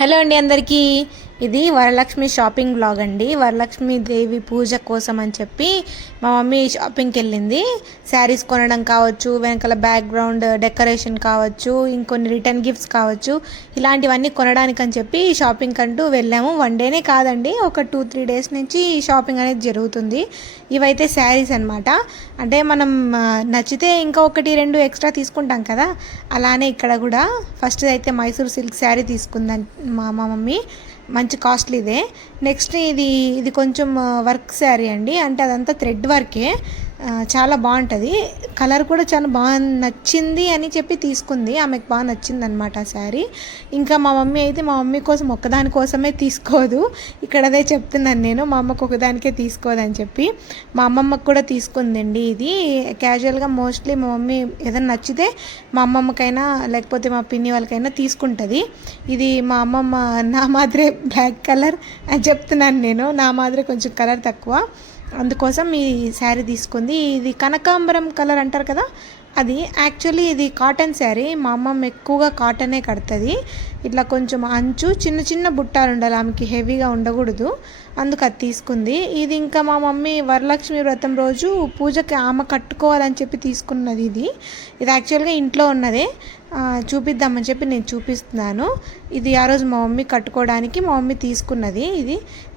Hello అండి అందరికీ. ఇది వరలక్ష్మి షాపింగ్ బ్లాగ్ అండి. వరలక్ష్మి దేవి పూజ కోసం అని చెప్పి మా మమ్మీ షాపింగ్కి వెళ్ళింది. శారీస్ కొనడం కావచ్చు, వెనకాల బ్యాక్గ్రౌండ్ డెకరేషన్ కావచ్చు, ఇంకొన్ని రిటర్న్ గిఫ్ట్స్ కావచ్చు, ఇలాంటివన్నీ కొనడానికి అని చెప్పి షాపింగ్ అంటూ వెళ్ళాము. వన్ డేనే కాదండి, ఒక 2-3 డేస్ నుంచి షాపింగ్ అనేది జరుగుతుంది. ఇవైతే శారీస్ అనమాట. అంటే మనం నచ్చితే ఇంకా 1-2 ఎక్స్ట్రా తీసుకుంటాం కదా, అలానే ఇక్కడ కూడా ఫస్ట్ అయితే మైసూర్ సిల్క్ శారీ తీసుకుందాం మా మమ్మీ. మంచి కాస్ట్లీదే. నెక్స్ట్ ఇది కొంచెం వర్క్ శారీ అండి, అంటే అదంతా థ్రెడ్ వర్కే. చాలా బాగుంటుంది. కలర్ కూడా చాలా బాగా నచ్చింది అని చెప్పి తీసుకుంది. ఆమెకు బాగా నచ్చింది అనమాట ఆ శారీ. ఇంకా మా మమ్మీ కోసం ఒక్కదాని కోసమే తీసుకోదు. ఇక్కడ అదే చెప్తున్నాను నేను, మా అమ్మకు ఒకదానికే తీసుకోదని చెప్పి. మా అమ్మమ్మకు కూడా తీసుకుందండి. ఇది క్యాజువల్గా మోస్ట్లీ మా మమ్మీ ఏదైనా నచ్చితే మా అమ్మమ్మకైనా లేకపోతే మా పిన్ని వాళ్ళకైనా తీసుకుంటుంది. ఇది మా అమ్మమ్మ నా మాదిరే బ్లాక్ కలర్ అని చెప్తున్నాను నేను, నా మాదిరే కొంచెం కలర్ తక్కువ, అందుకోసం ఈ శారీ తీసుకుంది. ఇది కనకాంబరం కలర్ అంటారు కదా, అది యాక్చువల్లీ ఇది కాటన్ శారీ. మా అమ్మమ్మ ఎక్కువగా కాటనే కడుతుంది. ఇట్లా కొంచెం అంచు చిన్న చిన్న బుట్టాలు ఉండాలి, ఆమెకి హెవీగా ఉండకూడదు, అందుకు అది తీసుకుంది. ఇది ఇంకా మా మమ్మీ వరలక్ష్మి వ్రతం రోజు పూజకి ఆమె కట్టుకోవాలని చెప్పి తీసుకున్నది. ఇది యాక్చువల్గా ఇంట్లో ఉన్నదే, చూపిద్దామని చెప్పి నేను చూపిస్తున్నాను. ఇది ఆ రోజు మా మమ్మీ కట్టుకోవడానికి మా మమ్మీ తీసుకున్నది.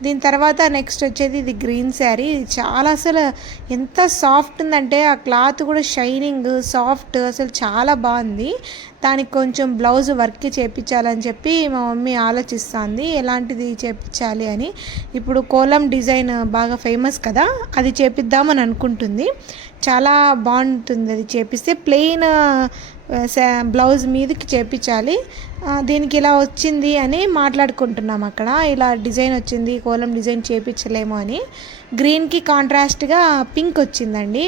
దీని తర్వాత నెక్స్ట్ వచ్చేది ఇది గ్రీన్ శారీ. చాలా అసలు ఎంత సాఫ్ట్ ఉందంటే ఆ క్లాత్ కూడా షైనింగ్ సాఫ్ట్, అసలు చాలా బాగుంది. దానికి కొంచెం బ్లౌజ్ వర్క్ చేయించాలని చెప్పి మా మమ్మీ ఆలోచిస్తుంది ఎలాంటిది చేయించాలి అని. ఇప్పుడు కోలం డిజైన్ బాగా ఫేమస్ కదా, అది చేపిద్దామని అనుకుంటుంది. చాలా బాగుంటుంది అది చేపిస్తే. ప్లెయిన్ బ్లౌజ్ మీదకి చేపించాలి. దీనికి ఇలా వచ్చింది అని మాట్లాడుకుంటున్నాం అక్కడ. ఇలా డిజైన్ వచ్చింది, కోలం డిజైన్ చేపించలేము అని. గ్రీన్కి కాంట్రాస్ట్గా పింక్ వచ్చిందండి,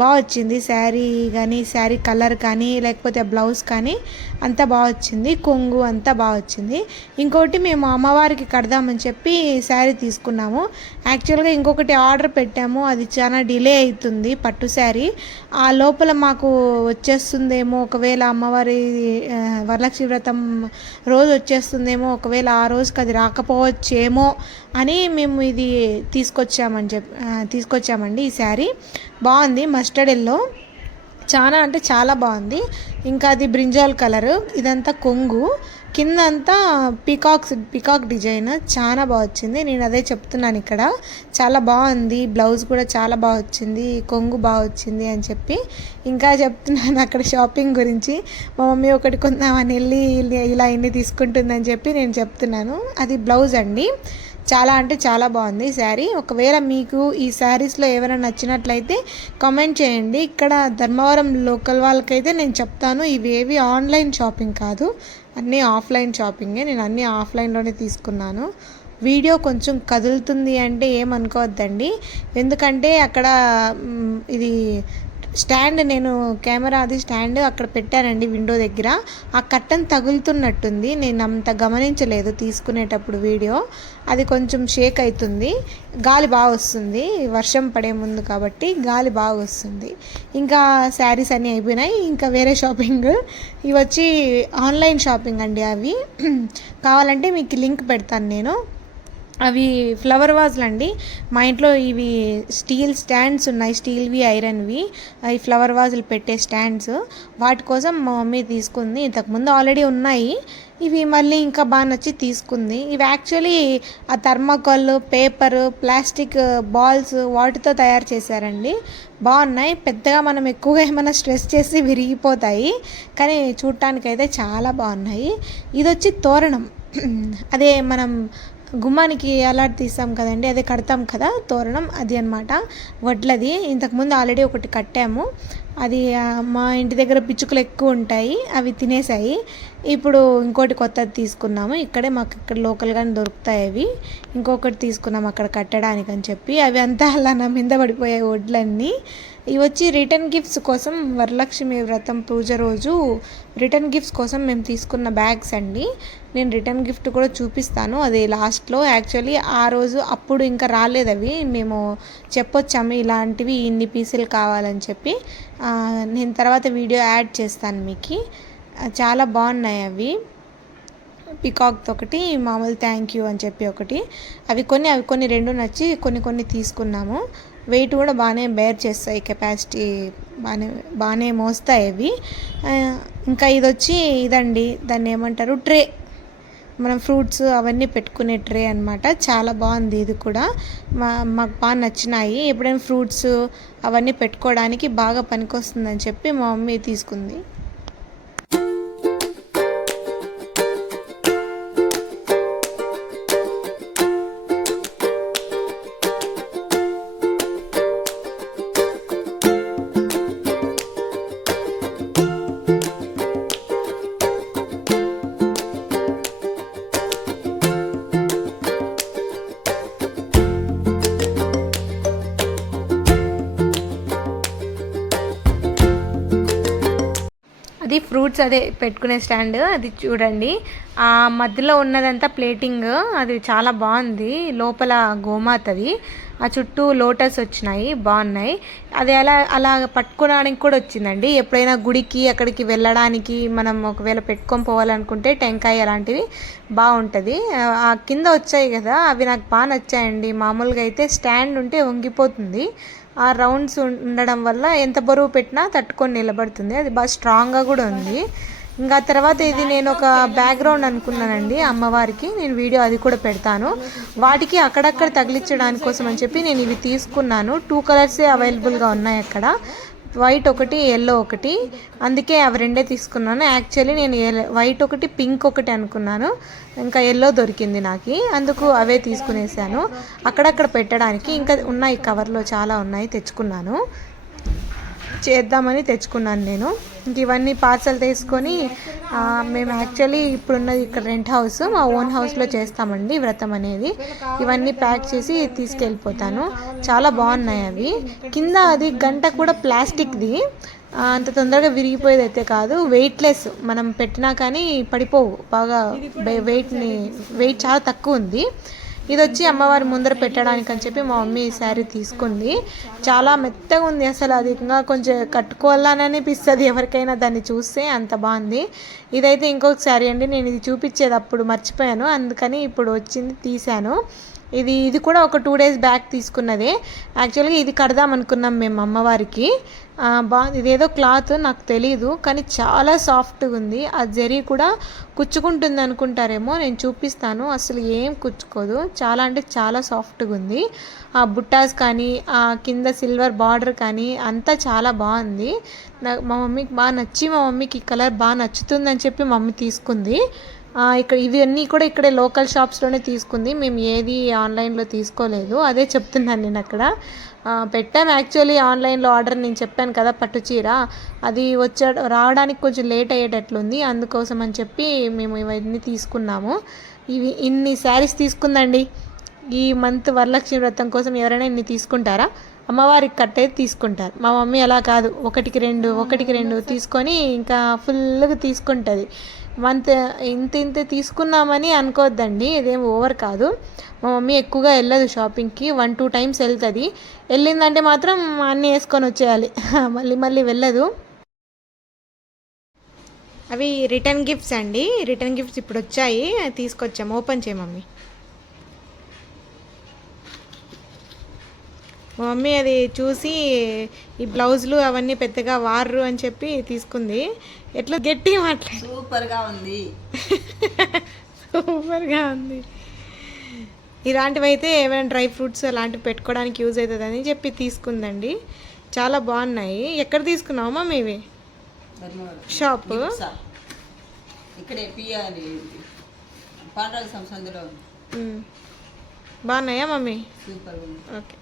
బాగా వచ్చింది. శారీ కానీ శారీ కలర్ కానీ లేకపోతే బ్లౌజ్ కానీ అంతా బాగా వచ్చింది. కొంగు అంతా బాగా వచ్చింది. ఇంకోటి మేము అమ్మవారికి కడదామని చెప్పి శారీ తీసుకున్నాము. యాక్చువల్గా ఇంకొకటి ఆర్డర్ పెట్టాము, అది చాలా డిలే అవుతుంది. పట్టు శారీ ఆ లోపల మాకు వచ్చేస్తుందేమో, ఒకవేళ అమ్మవారి వరలక్ష్మి వ్రతం రోజు వచ్చేస్తుందేమో, ఒకవేళ ఆ రోజుకి అది రాకపోవచ్చేమో అని మేము ఇది తీసుకొచ్చామండి. ఈ శారీ బాగుంది, మస్టర్డ్ ఎల్లో, చాలా అంటే చాలా బాగుంది. ఇంకా అది బ్రింజాల్ కలరు. ఇదంతా కొంగు, కింద అంతా పీకాక్ డిజైన్ చాలా బాగా వచ్చింది. నేను అదే చెప్తున్నాను, ఇక్కడ చాలా బాగుంది. బ్లౌజ్ కూడా చాలా బాగా వచ్చింది, కొంగు బాగా వచ్చింది అని చెప్పి ఇంకా చెప్తున్నాను అక్కడ షాపింగ్ గురించి. మా మమ్మీ ఒకటి కొందామని వెళ్ళి ఇలా ఇన్ని తీసుకుంటుందని చెప్పి నేను చెప్తున్నాను. అది బ్లౌజ్ అండి, చాలా అంటే చాలా బాగుంది శారీ. ఒకవేళ మీకు ఈ శారీస్లో ఏమైనా నచ్చినట్లయితే కామెంట్ చేయండి. ఇక్కడ ధర్మవరం లోకల్ వాళ్ళకైతే నేను చెప్తాను, ఇవేవి ఆన్లైన్ షాపింగ్ కాదు, అన్నీ ఆఫ్లైన్ షాపింగే. నేను అన్నీ ఆఫ్లైన్లోనే తీసుకున్నాను. వీడియో కొంచెం కదులుతుంది అంటే ఏమనుకోవద్దండి, ఎందుకంటే అక్కడ ఇది స్టాండ్, నేను కెమెరా అది స్టాండ్ అక్కడ పెట్టానండి విండో దగ్గర. ఆ కట్టన్ తగులుతున్నట్టుంది, నేను అంత గమనించలేదు తీసుకునేటప్పుడు వీడియో. అది కొంచెం షేక్ అవుతుంది, గాలి బాగా వస్తుంది, వర్షం పడే ముందు కాబట్టి గాలి బాగా వస్తుంది. ఇంకా శారీస్ అన్నీ అయిపోయినాయి. ఇంకా వేరే షాపింగ్, ఇవి వచ్చి ఆన్లైన్ షాపింగ్ అండి. అవి కావాలంటే మీకు లింక్ పెడతాను నేను. అవి ఫ్లవర్ వాజ్లు అండి. మా ఇంట్లో ఇవి స్టీల్ స్టాండ్స్ ఉన్నాయి, స్టీల్వి ఐరన్వి, అవి ఫ్లవర్ వాజులు పెట్టే స్టాండ్స్. వాటి కోసం మా మమ్మీ తీసుకుంది. ఇంతకుముందు ఆల్రెడీ ఉన్నాయి, ఇవి మళ్ళీ ఇంకా బాగా నచ్చి తీసుకుంది. ఇవి యాక్చువల్లీ ఆ థర్మాకోల్, పేపరు, ప్లాస్టిక్ బాల్స్ వాటితో తయారు చేశారండి. బాగున్నాయి. పెద్దగా మనం ఎక్కువగా ఏమైనా స్ట్రెస్ చేసి విరిగిపోతాయి, కానీ చూడటానికైతే చాలా బాగున్నాయి. ఇది వచ్చి తోరణం, అదే మనం గుమ్మానికి అలాంటి తీస్తాం కదండి, అదే కడతాం కదా తోరణం, అది అనమాట. వడ్లది ఇంతకుముందు ఆల్రెడీ ఒకటి కట్టాము. అది మా ఇంటి దగ్గర పిచ్చుకలు ఎక్కువ ఉంటాయి, అవి తినేసాయి. ఇప్పుడు ఇంకోటి కొత్తది తీసుకున్నాము. మాకు ఇక్కడ లోకల్గానే దొరుకుతాయి అవి. ఇంకొకటి తీసుకున్నాము అక్కడ కట్టడానికి అని చెప్పి. అవి అంతా అలా నా మీద పడిపోయాయి వడ్లన్నీ. ఇవి వచ్చి రిటర్న్ గిఫ్ట్స్ కోసం, వరలక్ష్మి వ్రతం పూజ రోజు రిటర్న్ గిఫ్ట్స్ కోసం మేము తీసుకున్న బ్యాగ్స్ అండి. నేను రిటర్న్ గిఫ్ట్ కూడా చూపిస్తాను, అది లాస్ట్లో. యాక్చువల్లీ ఆ రోజు అప్పుడు ఇంకా రాలేదు అవి, మేము చెప్పొచ్చాము ఇలాంటివి ఇన్ని పీసులు కావాలని చెప్పి. నేను తర్వాత వీడియో యాడ్ చేస్తాను మీకు. చాలా బాగున్నాయి అవి. పికాక్తో ఒకటి, మామూలు థ్యాంక్ యూ అని చెప్పి ఒకటి. అవి కొన్ని రెండు నచ్చి కొన్ని తీసుకున్నాము. వెయిట్ కూడా బాగానే బేర్ చేస్తాయి, కెపాసిటీ బాగానే మోస్తాయి అవి. ఇంకా ఇది వచ్చి ఇదండి, దాన్ని ఏమంటారు, ట్రే, మనం ఫ్రూట్స్ అవన్నీ పెట్టుకునే ట్రే అనమాట. చాలా బాగుంది ఇది కూడా, మాకు బాగా నచ్చినాయి. ఎప్పుడైనా ఫ్రూట్స్ అవన్నీ పెట్టుకోవడానికి బాగా పనికొస్తుందని చెప్పి మా మమ్మీ తీసుకుంది. అది ఫ్రూట్స్ అదే పెట్టుకునే స్టాండ్, అది చూడండి. ఆ మధ్యలో ఉన్నదంతా ప్లేటింగ్, అది చాలా బాగుంది. లోపల గోమాతది, ఆ చుట్టూ లోటస్ వచ్చినాయి, బాగున్నాయి. అది అలా పట్టుకోవడానికి కూడా వచ్చిందండి. ఎప్పుడైనా గుడికి అక్కడికి వెళ్ళడానికి మనం ఒకవేళ పెట్టుకొని పోవాలనుకుంటే టెంకాయ అలాంటివి బాగుంటుంది. ఆ కింద వచ్చాయి కదా, అవి నాకు బాగా నచ్చాయండి. మామూలుగా అయితే స్టాండ్ ఉంటే వంగిపోతుంది, ఆ రౌండ్స్ ఉండడం వల్ల ఎంత బరువు పెట్టినా తట్టుకొని నిలబడుతుంది. అది బాగా స్ట్రాంగ్గా కూడా ఉంది. ఇంకా తర్వాత ఇది నేను ఒక బ్యాక్గ్రౌండ్ అనుకున్నానండి అమ్మవారికి. నేను వీడియో అది కూడా పెడతాను. వాటికి అక్కడక్కడ తగిలించడానికి కోసం అని చెప్పి నేను ఇవి తీసుకున్నాను. 2 కలర్సే అవైలబుల్గా ఉన్నాయి అక్కడ, వైట్ ఒకటి, ఎల్లో ఒకటి. అందుకే అవి రెండే తీసుకున్నాను. యాక్చువల్లీ నేను వైట్ ఒకటి, పింక్ ఒకటి అనుకున్నాను, ఇంకా ఎల్లో దొరికింది నాకు, అందుకు అవే తీసుకునేసాను అక్కడక్కడ పెట్టడానికి. ఇంకా ఉన్నాయి కవర్లో, చాలా ఉన్నాయి, తెచ్చుకున్నాను, చేద్దామని తెచ్చుకున్నాను నేను. ఇంక ఇవన్నీ పార్సల్ తీసుకొని మేము యాక్చువల్లీ ఇప్పుడున్నది ఇక్కడ రెంట్ హౌస్, మా ఓన్ హౌస్లో చేస్తామండి వ్రతం అనేది. ఇవన్నీ ప్యాక్ చేసి తీసుకెళ్ళిపోతాను. చాలా బాగున్నాయి అవి. కింద అది గంట కూడా ప్లాస్టిక్ది, అంత తొందరగా విరిగిపోయేది అయితే కాదు, వెయిట్లెస్, మనం పెట్టినా కానీ పడిపోవు, బాగా వెయిట్ చాలా తక్కువ ఉంది. ఇది వచ్చి అమ్మవారి ముందర పెట్టడానికి అని చెప్పి మా మమ్మీ శారీ తీసుకుంది. చాలా మెత్తగా ఉంది అసలు, అది ఇంకా కొంచెం కట్టుకోవాలని అనిపిస్తుంది ఎవరికైనా దాన్ని చూస్తే, అంత బాగుంది. ఇదైతే ఇంకొక శారీ అండి, నేను ఇది చూపించేది అప్పుడు మర్చిపోయాను, అందుకని ఇప్పుడు వచ్చింది తీశాను. ఇది కూడా ఒక 2 days బ్యాక్ తీసుకున్నదే. యాక్చువల్గా ఇది కడదాం అనుకున్నాం మేము అమ్మవారికి. బాగుంది, ఇదేదో క్లాత్ నాకు తెలీదు, కానీ చాలా సాఫ్ట్గా ఉంది. ఆ జరీ కూడా కుచ్చుకుంటుంది అనుకుంటారేమో, నేను చూపిస్తాను, అసలు ఏం కుచ్చుకోదు, చాలా అంటే చాలా సాఫ్ట్గా ఉంది. ఆ బుట్టాస్ కానీ, ఆ కింద సిల్వర్ బార్డర్ కానీ అంతా చాలా బాగుంది. మా మమ్మీకి బాగా నచ్చి, మా మమ్మీకి ఈ కలర్ బాగా నచ్చుతుందని చెప్పి మమ్మీ తీసుకుంది. ఇక్కడ ఇవన్నీ కూడా ఇక్కడే లోకల్ షాప్స్లోనే తీసుకుంది, మేము ఏది ఆన్లైన్లో తీసుకోలేదు. అదే చెప్తున్నాను నేను అక్కడ. పెట్టాను యాక్చువల్లీ ఆన్లైన్లో ఆర్డర్, నేను చెప్పాను కదా పట్టు చీర, అది రావడానికి కొంచెం లేట్ అయ్యేటట్లుంది, అందుకోసం అని చెప్పి మేము ఇవన్నీ తీసుకున్నాము. ఇన్ని శారీస్ తీసుకుందండి ఈ మంత్. వరలక్ష్మి వ్రతం కోసం ఎవరైనా ఇన్ని తీసుకుంటారా? అమ్మవారికి కట్టేది తీసుకుంటారు. మా మమ్మీ అలా కాదు, ఒకటికి రెండు తీసుకొని ఇంకా ఫుల్గా తీసుకుంటుంది. మంత్ ఇంత తీసుకున్నామని అనుకోవద్దండి, ఇదేం ఓవర్ కాదు. మా మమ్మీ ఎక్కువగా వెళ్ళదు షాపింగ్కి, 1-2 times వెళ్తుంది. వెళ్ళిందంటే మాత్రం అన్నీ వేసుకొని వచ్చేయాలి, మళ్ళీ వెళ్ళదు. అవి రిటర్న్ గిఫ్ట్స్ అండి, రిటర్న్ గిఫ్ట్స్ ఇప్పుడు వచ్చాయి, తీసుకొచ్చాము. ఓపెన్ చేయ మమ్మీ. మా మమ్మీ అది చూసి ఈ బ్లౌజులు అవన్నీ పెద్దగా వారు అని చెప్పి తీసుకుంది. ఎట్లా గట్టి మాట్లాడు, సూపర్గా ఉంది. సూపర్గా ఉంది. ఇలాంటివి అయితే ఏమైనా డ్రై ఫ్రూట్స్ అలాంటివి పెట్టుకోవడానికి యూజ్ అవుతుందని చెప్పి తీసుకుందండి. చాలా బాగున్నాయి. ఎక్కడ తీసుకున్నావు మమ్మీ ఇవి? షాప్ ఇక్కడే పియాలి పాండ్రాల సంసందులో. బాగున్నాయా మమ్మీ? సూపర్. ఓకే.